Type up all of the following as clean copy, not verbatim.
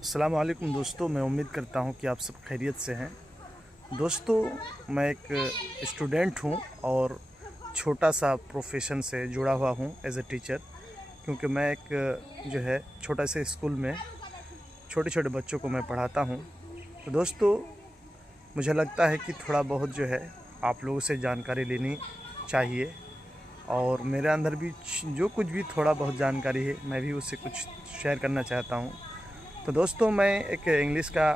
अस्सलाम वालेकुम दोस्तों, मैं उम्मीद करता हूँ कि आप सब खैरियत से हैं। दोस्तों, मैं एक स्टूडेंट हूँ और छोटा सा प्रोफेशन से जुड़ा हुआ हूँ एज ए टीचर, क्योंकि मैं एक जो है छोटा से स्कूल में छोटे छोटे बच्चों को मैं पढ़ाता हूँ। तो दोस्तों, मुझे लगता है कि थोड़ा बहुत जो है आप लोगों से जानकारी लेनी चाहिए, और मेरे अंदर भी जो कुछ भी थोड़ा बहुत जानकारी है मैं भी उससे कुछ शेयर करना चाहता हूँ। तो दोस्तों, मैं एक इंग्लिश का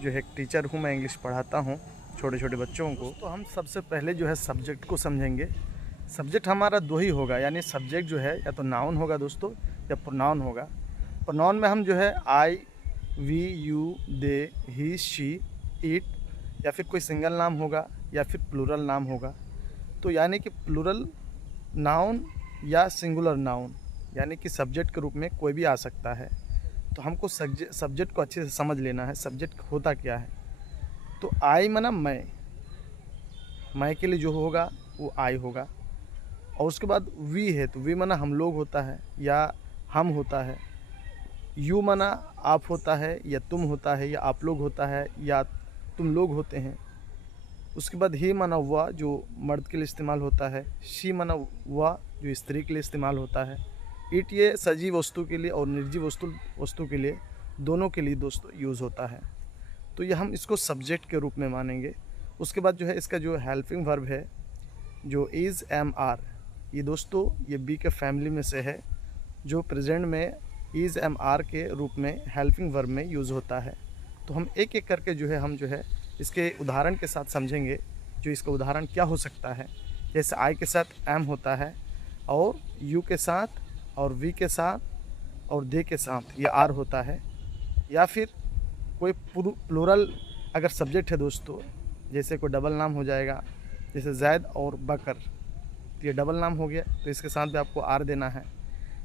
जो है एक टीचर हूँ, मैं इंग्लिश पढ़ाता हूँ छोटे छोटे बच्चों को। तो हम सबसे पहले जो है सब्जेक्ट को समझेंगे। सब्जेक्ट हमारा दो ही होगा, यानी सब्जेक्ट जो है या तो नाउन होगा दोस्तों, या प्रोनाउन होगा। प्रोनाउन में हम जो है I, we, you, they, he, she, it, या फिर कोई सिंगल नाम होगा या फिर प्लूरल नाम होगा। तो यानी कि प्लूरल नाउन या सिंगुलर नाउन, यानी कि सब्जेक्ट के रूप में कोई भी आ सकता है। तो हमको सब्जेक्ट को अच्छे से समझ लेना है, सब्जेक्ट होता क्या है। तो आई माना मैं के लिए जो होगा वो आई होगा। और उसके बाद वी है, तो वी माना हम लोग होता है या हम होता है। यू माना आप होता है या तुम होता है या आप लोग होता है या तुम लोग होते हैं। उसके बाद ही माना वह, जो मर्द के लिए इस्तेमाल होता है। शी माना वह, जो स्त्री के लिए इस्तेमाल होता है। इट ये सजीव वस्तु के लिए और निर्जीव वस्तु के लिए, दोनों के लिए दोस्तों यूज़ होता है। तो ये हम इसको सब्जेक्ट के रूप में मानेंगे। उसके बाद जो है इसका जो हेल्पिंग वर्ब है, जो इज़, एम, आर, ये दोस्तों ये बी के फैमिली में से है, जो प्रेजेंट में इज़, एम, आर के रूप में हेल्पिंग वर्ब में यूज़ होता है। तो हम एक एक करके जो है हम जो है इसके उदाहरण के साथ समझेंगे। जो इसका उदाहरण क्या हो सकता है, जैसे आई के साथ एम होता है, और यू के साथ और वी के साथ और दे के साथ ये आर होता है। या फिर कोई प्लूरल अगर सब्जेक्ट है दोस्तों, जैसे कोई डबल नाम हो जाएगा, जैसे जैद और बकर, तो ये डबल नाम हो गया, तो इसके साथ भी आपको आर देना है।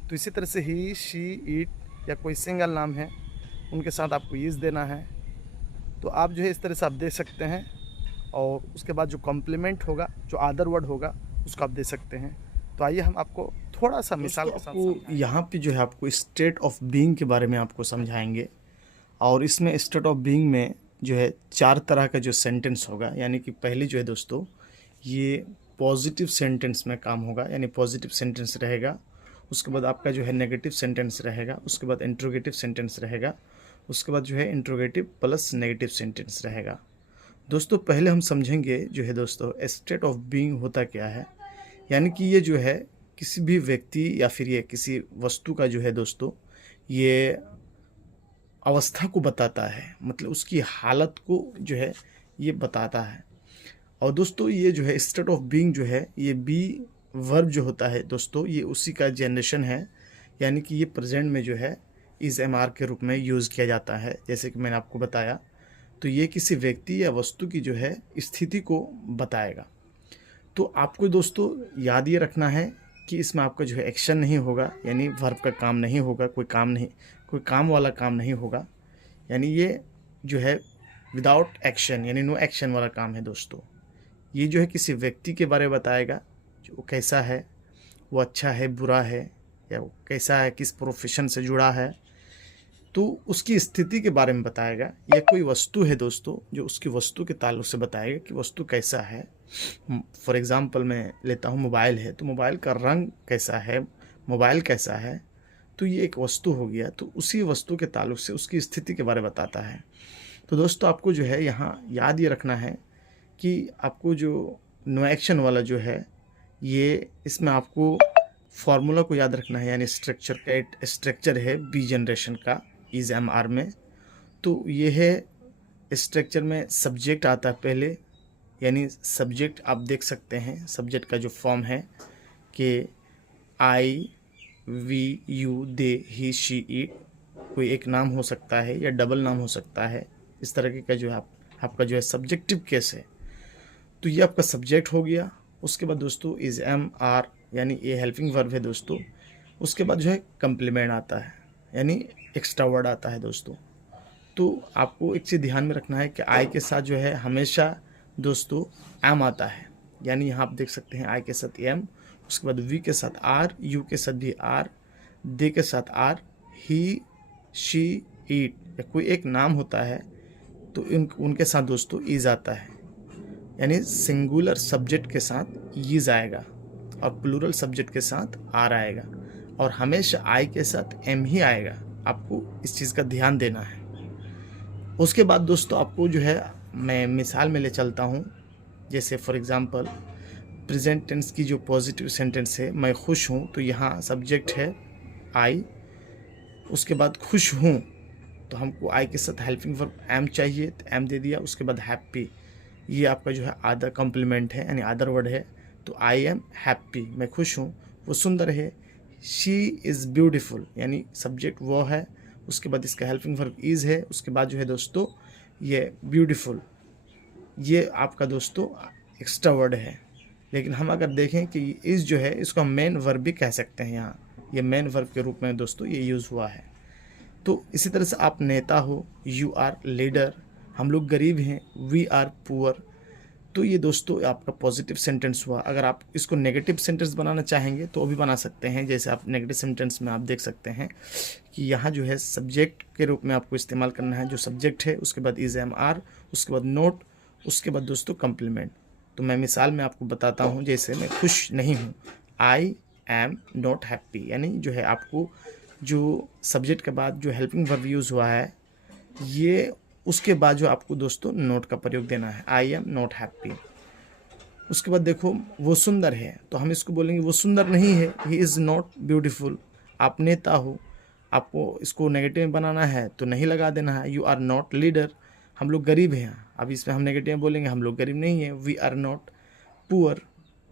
तो इसी तरह से ही, शी, इट, या कोई सिंगल नाम है, उनके साथ आपको ईज देना है। तो आप जो है इस तरह से आप दे सकते हैं। और उसके बाद जो कॉम्प्लीमेंट होगा, जो अदर वर्ड होगा, उसको आप दे सकते हैं। तो आइए हम आपको थोड़ा सा मिसाल के साथ आपको यहाँ पे जो है आपको स्टेट ऑफ बीइंग के बारे में आपको समझाएंगे। और इसमें स्टेट ऑफ बीइंग में जो है 4 तरह का जो सेंटेंस होगा, यानी कि पहली जो है दोस्तों ये पॉजिटिव सेंटेंस में काम होगा, यानी पॉजिटिव सेंटेंस रहेगा। उसके बाद आपका जो है नेगेटिव सेंटेंस रहेगा। उसके बाद इंट्रोगेटिव सेंटेंस रहेगा। उसके बाद जो है इंट्रोगेटिव प्लस नेगेटिव सेंटेंस रहेगा। दोस्तों, पहले हम समझेंगे जो है दोस्तों स्टेट ऑफ बीइंग होता क्या है। यानी कि ये जो है किसी भी व्यक्ति या फिर ये किसी वस्तु का जो है दोस्तों ये अवस्था को बताता है, मतलब उसकी हालत को जो है ये बताता है। और दोस्तों ये जो है स्टेट ऑफ बीइंग जो है, ये बी वर्ब जो होता है दोस्तों, ये उसी का जनरेशन है। यानी कि ये प्रेजेंट में जो है इज, एम, आर के रूप में यूज़ किया जाता है, जैसे कि मैंने आपको बताया। तो ये किसी व्यक्ति या वस्तु की जो है स्थिति को बताएगा। तो आपको दोस्तों याद ये रखना है कि इसमें आपका जो है एक्शन नहीं होगा, यानी वर्ब का काम नहीं होगा, कोई काम वाला काम नहीं होगा। यानी ये जो है विदाउट एक्शन, यानी नो एक्शन वाला काम है दोस्तों। ये जो है किसी व्यक्ति के बारे में बताएगा, जो कैसा है, वो अच्छा है, बुरा है, या वो कैसा है, किस प्रोफेशन से जुड़ा है, तो उसकी स्थिति के बारे में बताएगा। या कोई वस्तु है दोस्तों, जो उसकी वस्तु के ताल्लुक से बताएगा कि वस्तु कैसा है। फॉर एग्ज़ाम्पल मैं लेता हूँ, मोबाइल है, तो मोबाइल का रंग कैसा है, मोबाइल कैसा है, तो ये एक वस्तु हो गया। तो उसी वस्तु के ताल्लुक से उसकी स्थिति के बारे में बताता है। तो दोस्तों आपको जो है यहाँ याद ये रखना है कि आपको जो नो एक्शन वाला जो है, ये इसमें आपको फार्मूला को याद रखना है, यानी स्ट्रक्चर है बी जनरेशन का इज, एम, आर में। तो ये है स्ट्रक्चर में सब्जेक्ट आता है पहले, यानी सब्जेक्ट आप देख सकते हैं, सब्जेक्ट का जो फॉर्म है कि I, we, you, they, he, she, it. कोई एक नाम हो सकता है या डबल नाम हो सकता है, इस तरह का जो है आपका जो है सब्जेक्टिव केस है। तो ये आपका सब्जेक्ट हो गया। उसके बाद दोस्तों इज, एम, आर, यानी ये हेल्पिंग वर्ब है दोस्तों। उसके बाद जो है कम्प्लीमेंट आता है, यानी एक्स्ट्रा वर्ड आता है दोस्तों। तो आपको एक चीज़ ध्यान में रखना है कि आई के साथ जो है हमेशा दोस्तों एम आता है, यानी यहाँ आप देख सकते हैं आई के साथ एम। उसके बाद वी के साथ आर, यू के साथ भी आर, दे के साथ आर, ही, शी, इट, या कोई एक नाम होता है तो उनके साथ दोस्तों ईज आता है, यानी सिंगुलर सब्जेक्ट के साथ ईज आएगा और प्लूरल सब्जेक्ट के साथ आर आएगा और हमेशा आई के साथ एम ही आएगा। आपको इस चीज़ का ध्यान देना है। उसके बाद दोस्तों आपको जो है मैं मिसाल में ले चलता हूँ। जैसे फॉर एग्ज़ाम्पल प्रेजेंट टेंस की जो पॉजिटिव सेंटेंस है, मैं खुश हूँ, तो यहाँ सब्जेक्ट है आई, उसके बाद खुश हूँ तो हमको आई के साथ हेल्पिंग वर्ब एम चाहिए, तो एम दे दिया। उसके बाद हैप्पी, ये आपका जो है अदर कॉम्प्लीमेंट है, यानी अदर वर्ड है, तो आई एम हैप्पी, मैं खुश हूँ, वो सुंदर है। शी इज़ ब्यूटीफुल, यानी सब्जेक्ट वो है, उसके बाद इसका हेल्पिंग वर्ब इज़ है, उसके बाद जो है दोस्तों ये ब्यूटीफुल, ये आपका दोस्तों एक्स्ट्रा वर्ड है। लेकिन हम अगर देखें कि इज़ जो है इसको हम मेन वर्ब भी कह सकते हैं, यहाँ ये मेन वर्ब के रूप में दोस्तों ये यूज़ हुआ है। तो इसी तरह से आप नेता हो, यू आर लीडर, हम लोग गरीब हैं, वी आर पुअर। तो ये दोस्तों आपका पॉजिटिव सेंटेंस हुआ। अगर आप इसको नेगेटिव सेंटेंस बनाना चाहेंगे तो भी बना सकते हैं। जैसे आप नेगेटिव सेंटेंस में आप देख सकते हैं कि यहाँ जो है सब्जेक्ट के रूप में आपको इस्तेमाल करना है, जो सब्जेक्ट है उसके बाद इज एम आर, उसके बाद नोट, उसके बाद दोस्तों कम्प्लीमेंट। तो मैं मिसाल में आपको बताता हूँ। जैसे मैं खुश नहीं हूँ, आई एम नॉट हैप्पी, यानी जो है आपको जो सब्जेक्ट के बाद जो हेल्पिंग वर्ब यूज़ हुआ है, ये उसके बाद जो आपको दोस्तों नोट का प्रयोग देना है, आई एम नॉट हैप्पी। उसके बाद देखो वो सुंदर है, तो हम इसको बोलेंगे वो सुंदर नहीं है, ही इज़ नॉट ब्यूटीफुल। आप नेता हो, आपको इसको नेगेटिव में बनाना है तो नहीं लगा देना है, यू आर नॉट लीडर, हम लोग गरीब हैं, अब इसमें हम नेगेटिव में बोलेंगे हम लोग गरीब नहीं हैं, वी आर नॉट पुअर।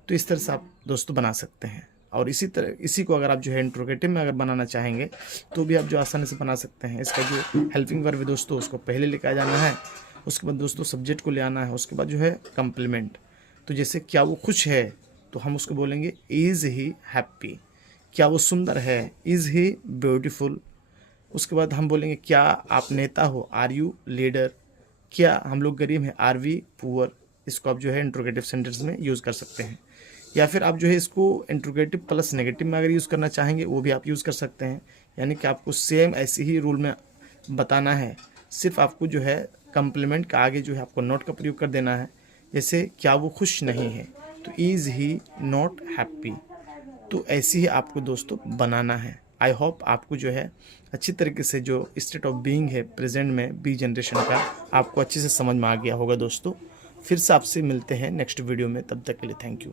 तो इस तरह से आप दोस्तों बना सकते हैं। और इसी को अगर आप जो है इंट्रोगेटिव में अगर बनाना चाहेंगे तो भी आप जो आसानी से बना सकते हैं। इसका जो हेल्पिंग वर्ब है दोस्तों उसको पहले लेकर आ जाना है, उसके बाद दोस्तों सब्जेक्ट को ले आना है, उसके बाद जो है कम्प्लीमेंट। तो जैसे क्या वो खुश है तो हम उसको बोलेंगे इज़ ही हैप्पी, क्या वो सुंदर है, इज़ ही ब्यूटीफुल। उसके बाद हम बोलेंगे क्या आप नेता हो, आर यू लीडर, क्या हम लोग गरीब हैं, आर वी पुअर। इसको आप जो है इंट्रोगेटिव सेंटेंस में यूज़ कर सकते हैं। या फिर आप जो है इसको इंट्रोगेटिव प्लस नेगेटिव में अगर यूज़ करना चाहेंगे वो भी आप यूज़ कर सकते हैं। यानी कि आपको सेम ऐसे ही रूल में बताना है, सिर्फ आपको जो है कम्प्लीमेंट का आगे जो है आपको नॉट का प्रयोग कर देना है। जैसे क्या वो खुश नहीं है तो इज़ ही नॉट हैप्पी। तो ऐसे ही आपको दोस्तों बनाना है। आई होप आपको जो है अच्छी तरीके से जो स्टेट ऑफ बीइंग है प्रेजेंट में बी जनरेशन का आपको अच्छे से समझ में आ गया होगा दोस्तों। फिर से आपसे मिलते हैं नेक्स्ट वीडियो में, तब तक के लिए थैंक यू।